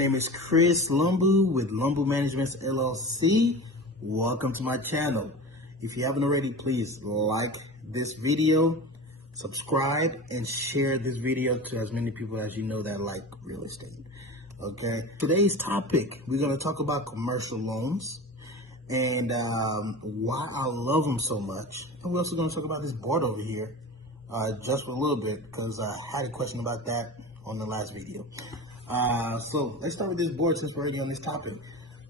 name is Chris Lumbu with Lumbumanagements LLC. Welcome to my channel. If you haven't already, please like this video, subscribe, and share this video to as many people as you know that like real estate. Okay, today's topic, we're going to talk about commercial loans and why I love them so much. And we're also going to talk about this board over here just for a little bit because I had a question about that on the last video. So let's start with this board since we're already on this topic.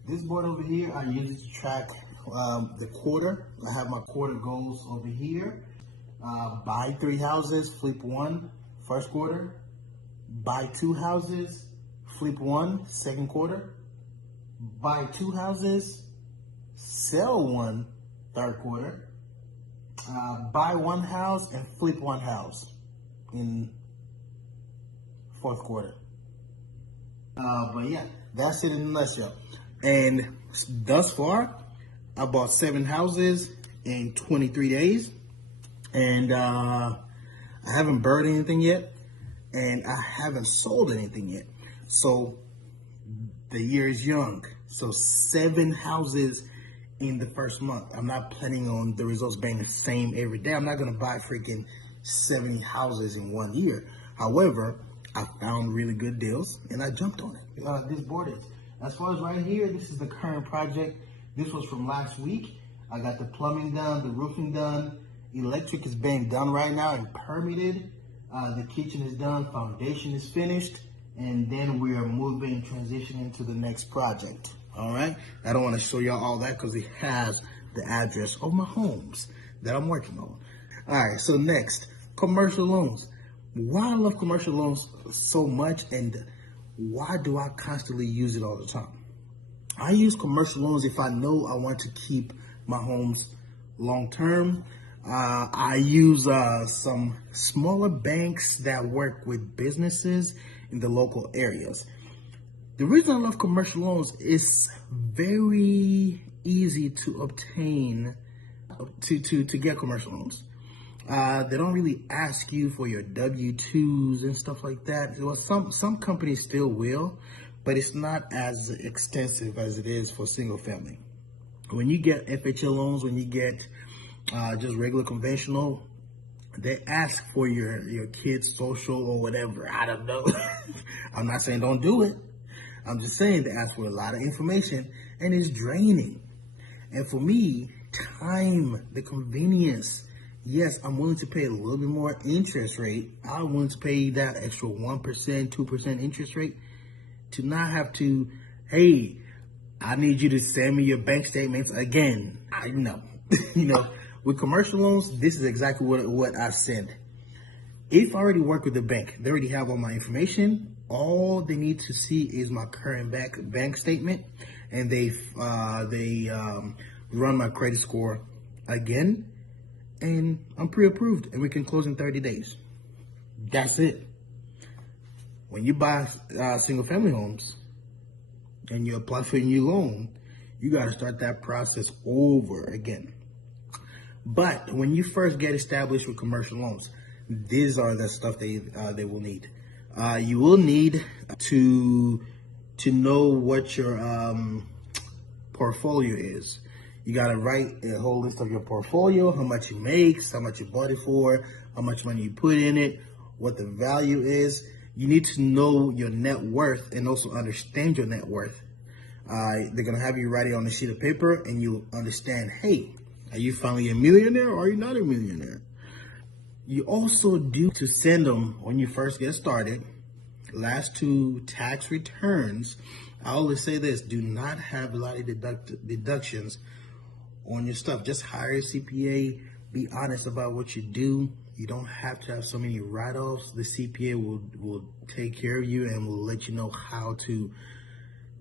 This board over here, I use it to track the quarter. I have my quarter goals over here. Buy 3 houses, flip 1, first quarter. Buy 2 houses, flip 1, second quarter. Buy 2 houses, sell 1, third quarter. Buy 1 house and flip 1 house in fourth quarter. But yeah, that's it in a nutshell. And thus far, I bought 7 houses in 23 days. And I haven't burned anything yet. And I haven't sold anything yet. So the year is young. So 7 houses in the first month. I'm not planning on the results being the same every day. I'm not going to buy freaking 70 houses in 1 year. However, I found really good deals and I jumped on it. This board is. As far as right here, this is the current project. This was from last week. I got the plumbing done, the roofing done. Electric is being done right now and permitted. The kitchen is done, foundation is finished. And then we are moving, transitioning to the next project. All right. I don't want to show y'all all that because it has the address of my homes that I'm working on. All right. So next, commercial loans. Why I love commercial loans so much and why do I constantly use it all the time? I use commercial loans if I know I want to keep my homes long term. I use some smaller banks that work with businesses in the local areas. The reason I love commercial loans is very easy to obtain to get commercial loans. They don't really ask you for your W-2s and stuff like that. Well, some companies still will, but it's not as extensive as it is for single family. When you get FHA loans, when you get just regular conventional, they ask for your kid's social or whatever. I don't know. I'm not saying don't do it. I'm just saying they ask for a lot of information and it's draining. And for me, time, the convenience, yes, I'm willing to pay a little bit more interest rate. I'm willing to pay that extra 1%, 2% interest rate to not have to, hey, I need you to send me your bank statements again. I know, with commercial loans, this is exactly what I said. If I already work with the bank, they already have all my information. All they need to see is my current bank statement, and they run my credit score again, and I'm pre-approved, and we can close in 30 days. That's it. When you buy single-family homes and you apply for a new loan, you got to start that process over again. But when you first get established with commercial loans, these are the stuff they will need. You will need to know what your portfolio is. You got to write a whole list of your portfolio, how much you make, how much you bought it for, how much money you put in it, what the value is. You need to know your net worth and also understand your net worth. They're going to have you write it on a sheet of paper and you understand, hey, are you finally a millionaire or are you not a millionaire? You also do to send them when you first get started, last 2 tax returns. I always say this, do not have a lot of deductions on your stuff. Just hire a CPA, be honest about what you do. You don't have to have so many write-offs. The CPA will take care of you and will let you know how to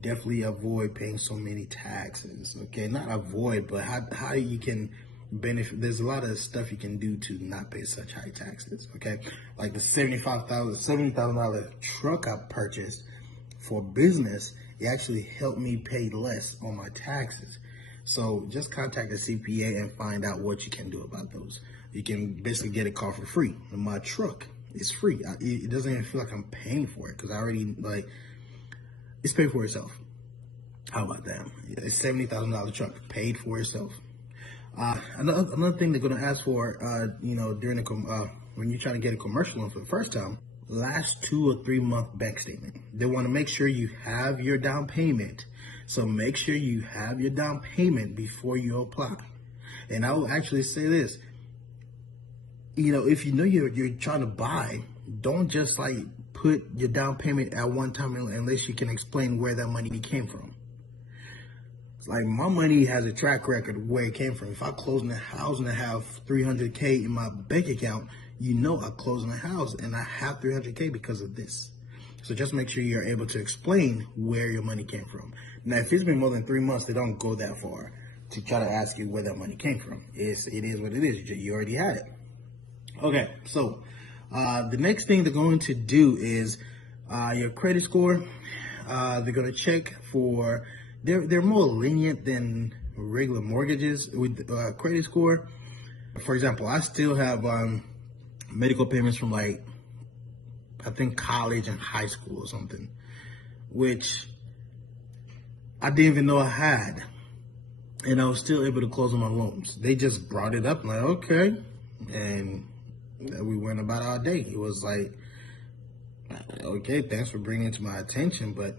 definitely avoid paying so many taxes. Okay, not avoid, but how you can benefit. There's a lot of stuff you can do to not pay such high taxes. Okay, like the $70,000 truck I purchased for business, it actually helped me pay less on my taxes. So just contact a CPA and find out what you can do about those. You can basically get a car for free. And my truck is free. It doesn't even feel like I'm paying for it because I already It's paid for itself. How about that? It's $70,000 truck paid for itself. Another thing they're going to ask for, during when you're trying to get a commercial loan for the first time, last 2 or 3 month bank statement. They want to make sure you have your down payment. So make sure you have your down payment before you apply. And I will actually say this, if you know you're trying to buy, don't just like put your down payment at one time unless you can explain where that money came from. Like, my money has a track record of where it came from. If I close in a house and I have $300K in my bank account, I close in a house and I have $300K because of this. So just make sure you're able to explain where your money came from. Now, if it's been more than 3 months, they don't go that far to try to ask you where that money came from. It is what it is. You already had it. Okay, so the next thing they're going to do is your credit score. They're going to check for. They're more lenient than regular mortgages with credit score. For example, I still have medical payments from, like, I think college and high school or something, which I didn't even know I had, and I was still able to close on my loans. They just brought it up, like, okay, and we went about our day. It was like, okay, thanks for bringing it to my attention, but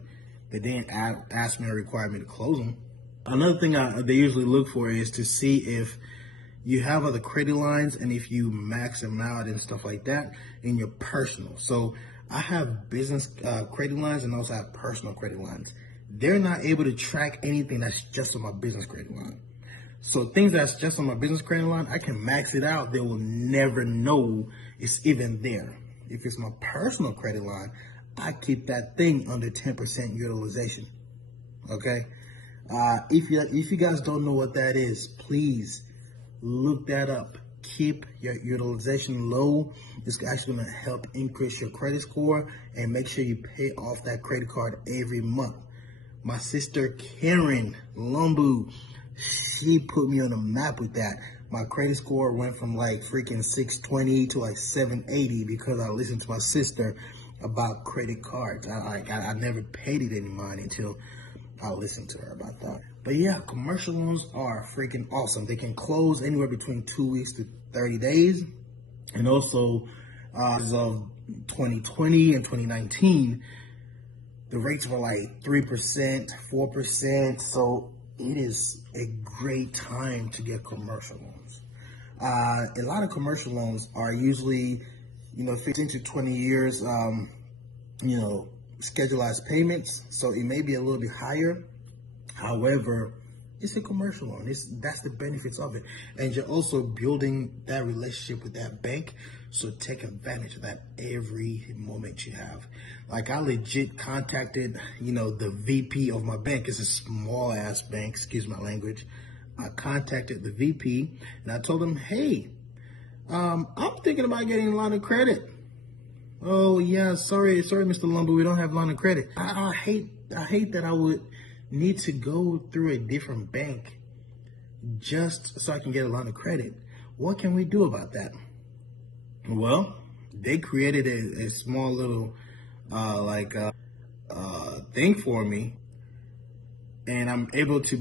they didn't ask me or require me to close them. Another thing they usually look for is to see if you have other credit lines and if you max them out and stuff like that in your personal. So I have business credit lines and also have personal credit lines. They're not able to track anything that's just on my business credit line. So things that's just on my business credit line, I can max it out. They will never know it's even there. If it's my personal credit line, I keep that thing under 10% utilization. Okay. If you guys don't know what that is, please look that up. Keep your utilization low. It's actually going to help increase your credit score and make sure you pay off that credit card every month. My sister Karen Lumbu, she put me on the map with that. My credit score went from like freaking 620 to like 780 because I listened to my sister about credit cards. I never paid it any mind until I listened to her about that. But yeah, commercial loans are freaking awesome. They can close anywhere between 2 weeks to 30 days. And also, as of 2020 and 2019, the rates were like 3%, 4%. So it is a great time to get commercial loans. A lot of commercial loans are usually 15 to 20 years, scheduled payments. So it may be a little bit higher. However, it's a commercial loan. That's the benefits of it. And you're also building that relationship with that bank. So take advantage of that every moment you have. Like, I legit contacted, the VP of my bank. It's a small ass bank, excuse my language. I contacted the VP and I told him, hey, I'm thinking about getting a line of credit. Oh yeah, sorry, Mr. Lumbu, we don't have line of credit. I hate that I would need to go through a different bank just so I can get a line of credit. What can we do about that? Well, they created a small little thing for me, and I'm able to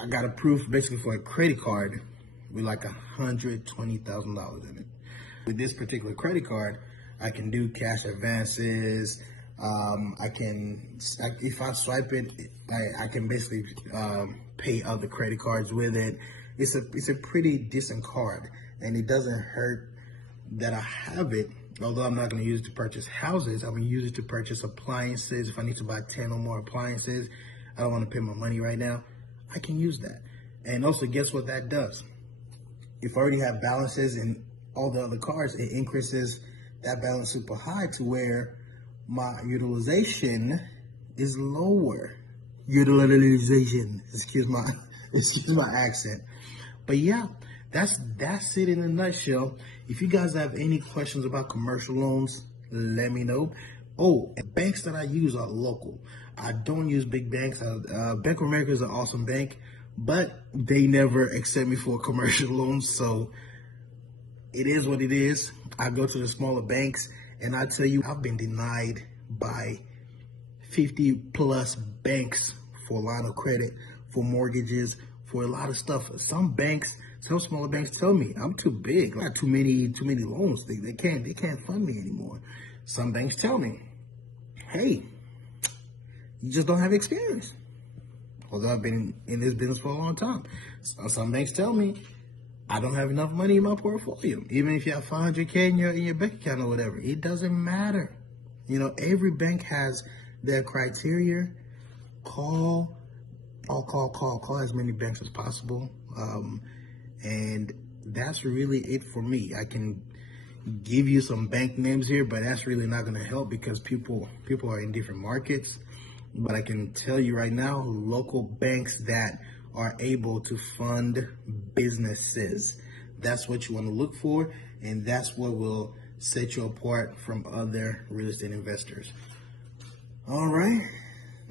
I got approved basically for a credit card with like $120,000 in it. With this particular credit card, I can do cash advances. If I swipe it, I can basically pay other credit cards with it. It's a pretty decent card, and it doesn't hurt that I have it. Although I'm not going to use it to purchase houses, I'm going to use it to purchase appliances. If I need to buy 10 or more appliances, I don't want to pay my money right now, I can use that. And also, guess what that does? If I already have balances in all the other cards, it increases that balance super high to where my utilization is lower. Utilization, excuse my accent. But yeah, that's it in a nutshell. If you guys have any questions about commercial loans, let me know. Oh, banks that I use are local. I don't use big banks. Bank of America is an awesome bank, but they never accept me for commercial loans. So it is what it is. I go to the smaller banks, and I tell you, I've been denied by 50 plus banks for line of credit, for mortgages, for a lot of stuff. Some smaller banks tell me I'm too big, I got too many loans. They can't fund me anymore. Some banks tell me, hey, you just don't have experience. Although I've been in this business for a long time. Some banks tell me I don't have enough money in my portfolio. Even if you have 500K in your bank account or whatever, it doesn't matter. Every bank has their criteria. Call as many banks as possible. And that's really it for me. I can give you some bank names here, but that's really not going to help because people are in different markets. But I can tell you right now, local banks that are able to fund businesses. That's what you want to look for, and that's what will set you apart from other real estate investors. All right,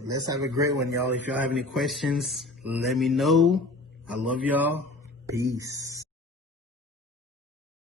let's have a great one, y'all. If y'all have any questions, let me know. I love y'all. Peace.